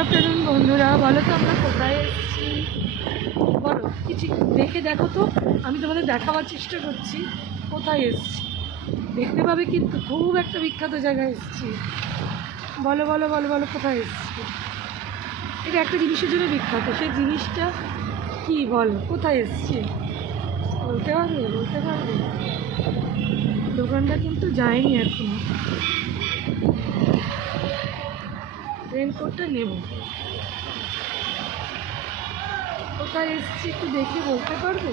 Afternoon বন্ধুরা, বলো তো আমরা কোথায় এসেছি? বলো কিছু দেখে দেখো তো, আমি তোমাদের দেখাবার চেষ্টা করছি কোথায় এসেছি। দেখতে পাবে কিন্তু খুব একটা বিখ্যাত জায়গায় এসেছি। বলো বলো বলো বলো কোথায় এসেছি? এটা একটা জিনিসের জন্য বিখ্যাত, সেই জিনিসটা কি বলো? কোথায় এসেছি বলতে পারবে? বলতে পারবে? দোকানটা কিন্তু যায়নি এখনো। রেনকোটটা নেব। কোথায় এসেছি একটু দেখে বলতে পারবে?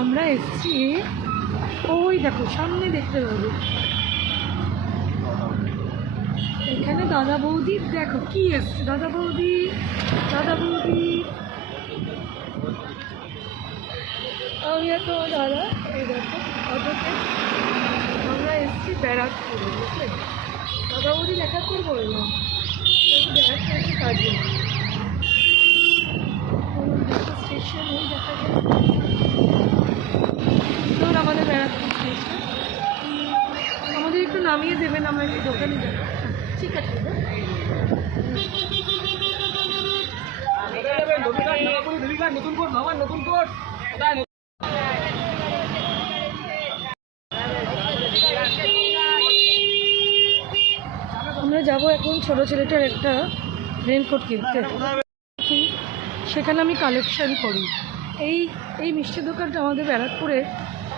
আমরা এসেছি ওই দেখো সামনে দেখতে পাবে, এখানে দাদা বৌদি। দেখো কি এসছে, দাদা বৌদি, দাদা বৌদি। আমি আর তোমার দাদা, এই দেখো অটোতে আমরা এসেছি ব্যারাকপুরে, বুঝলে? দাদা বৌদি দেখা করে বললাম ব্যারাকপুর একটু কাজে। স্টেশন ওই দেখা যাচ্ছে আমাদের ব্যারাকপুর স্টেশন। আমাদের একটু নামিয়ে দেবেন, আমরা একটু দোকানে যাবো। ঠিক আছে, আমরা যাবো এখন ছোটো ছেলেটার একটা রেনকোট কিনতে। সেখানে আমি কালেকশন করি। এই এই মিষ্টির দোকানটা আমাদের ব্যারাকপুরে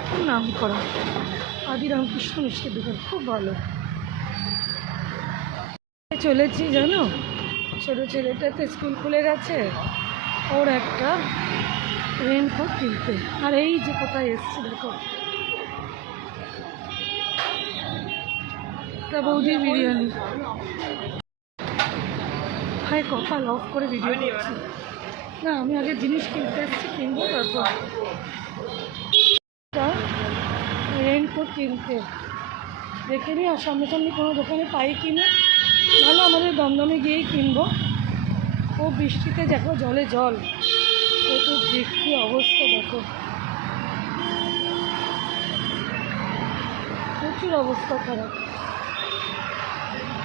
খুব নাম করা, আদি রামকৃষ্ণ মিষ্টির দোকান, খুব ভালো। চলেছি জানো, ছোটো ছেলেটাতে স্কুল খুলে গেছে, ওর একটা রেনকোট কিনতে। আর এই যে কোথায় এসছে দেখো, তা বৌদির বিরিয়ানি। হাই কপাল, অফ করে ভিডিও করছি না, আমি আগে জিনিস কিনতে এসেছি, কিনবো তারপর। রেনকোট কিনতে দেখে নিই, আর সামনাসামনি কোনো দোকানে পাই কিনা, ভালো আমাদের দমদমে গিয়েই কিনবো। ও বৃষ্টিতে দেখো জলে জল, প্রচুর বৃষ্টি অবস্থা দেখো, প্রচুর অবস্থা খারাপ,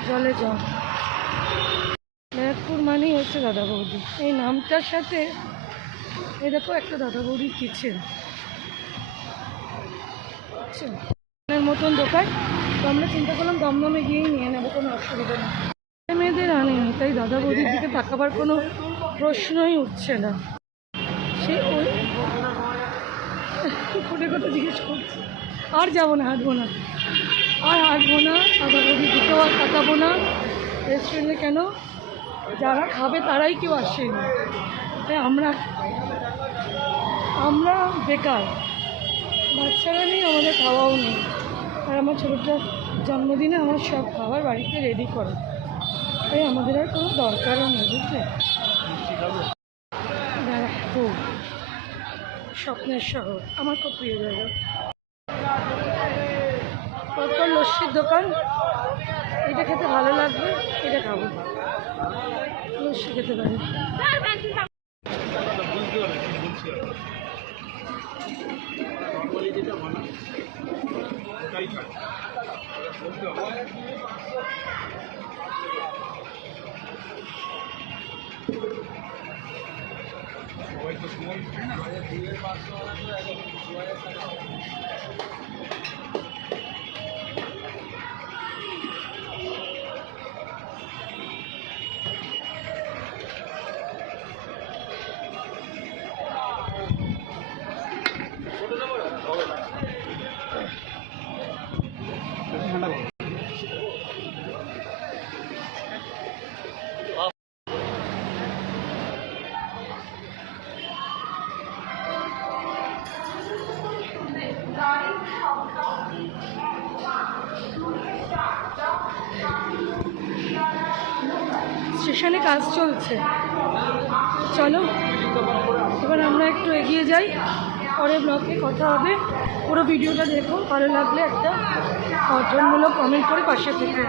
জলে জল। ব্যারাকপুর মানেই হচ্ছে দাদা বৌদি, এই নামটার সাথে এই দেখো একটা দাদা বৌদির কিচেন মতন দোকান। তো আমরা চিন্তা করলাম দমদমে গিয়েই নিয়ে নেবো, কোনো অসুবিধা নেই। মেয়েদের আনেনি, তাই দাদা বৌদির দিকে তাকাবার কোনো প্রশ্নই উঠছে না। সে ওই ফোনে কথা জিজ্ঞেস করছে। আর যাবো না, হাঁটবো না, আর হাঁটবো না, দাদা বৌদির দিকেও আর তাকাবো না। রেস্টুরেন্টে কেন, যারা খাবে তারাই কেউ আসেনি, তাই আমরা বেকার, বাচ্চারা নেই, আমাদের খাওয়াও নেই। আর আমার ছোটোটার জন্মদিনে আমার সব খাবার বাড়িতে রেডি করে, তাই আমাদের আর কোনো দরকারও নেই, বুঝলে? ব্যারাকপুর স্বপ্নের শহর, আমার খুব প্রিয় জায়গা। কত লস্যির দোকান, এটা খেতে ভালো লাগবে, এটা খাবো, লস্যি খেতে পারি। স্টেশনে কাজ চলছে, চলো এবার আমরা একটু এগিয়ে যাই, পরে ব্লগে কথা হবে। পুরো ভিডিওটা দেখো, ভালো লাগলে একটা গঠনমূলক কমেন্ট করে পাশে থেকে।